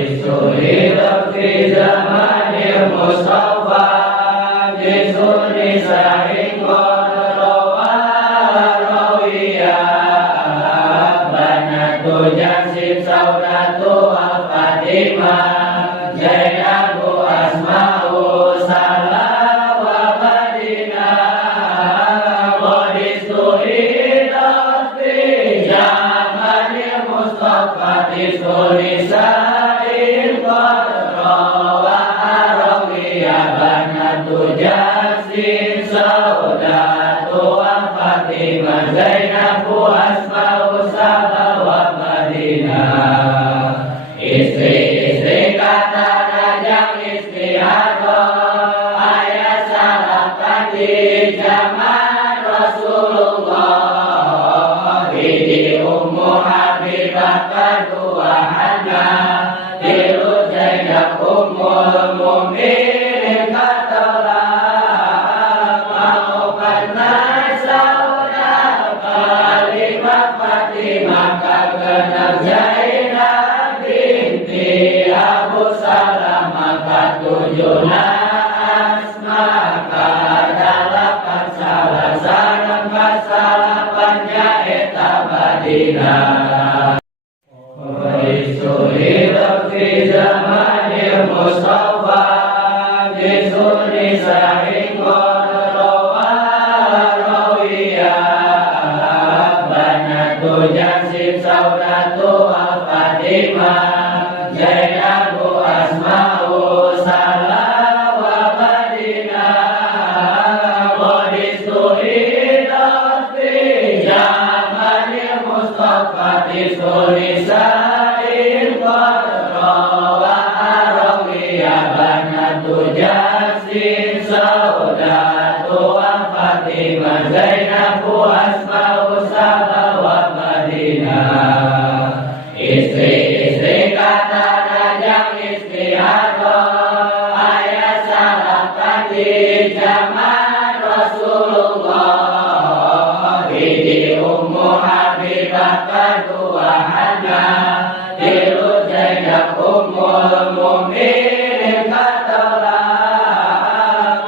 Suhirat fi zamanil Mustafa Jisuni sahingkon rawa rawiyah Banatu Jamsim saudatu al-Fatimah Zainabu asma'u salah wa madinah Wadis suhirat fi zamanil Mustafa Jisuni Yasin saudatu Fatimah Zainabu asma'u sahabat Madinah Istri-istri kata rajang istihadah Ayat salahkan di zaman Rasulullah Bidi Ummu Habibah kedua Hana Dilu Zainab Ummul Mu'minin Maka benar Zainab binti Abu Salamah Katujuna asmaka dalapan salah sanam kasalapan jaeta Madinah Suhirat fi zamanil Mustafa Jisuni sahingkon rawa rawiyah Banatu Jamsim saudatu al-Fatimah Zainabu asma'u salah wa madinah Wadis suhirat fi zamanil Mustafa Tisuni sahingkon rawa rawiyah Banatu Jamsim saudatu al-Fatimah Zainabu asma'u salah wa madinah Istri-istri kata rajang istihadah Ayat salahkan di zaman Rasulullah Bidi Ummu Habibah kedua Hana Dilu Zainab Ummul Mu'minin katalah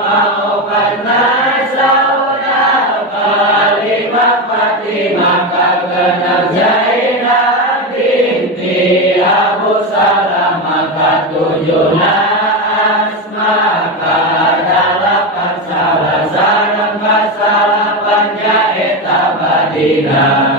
Maukanlah saudara kalimat Fatimah benar Zainab binti Abu Salamah Katujuna asmaka dalapan salah sanam kasalapan jaeta Madinah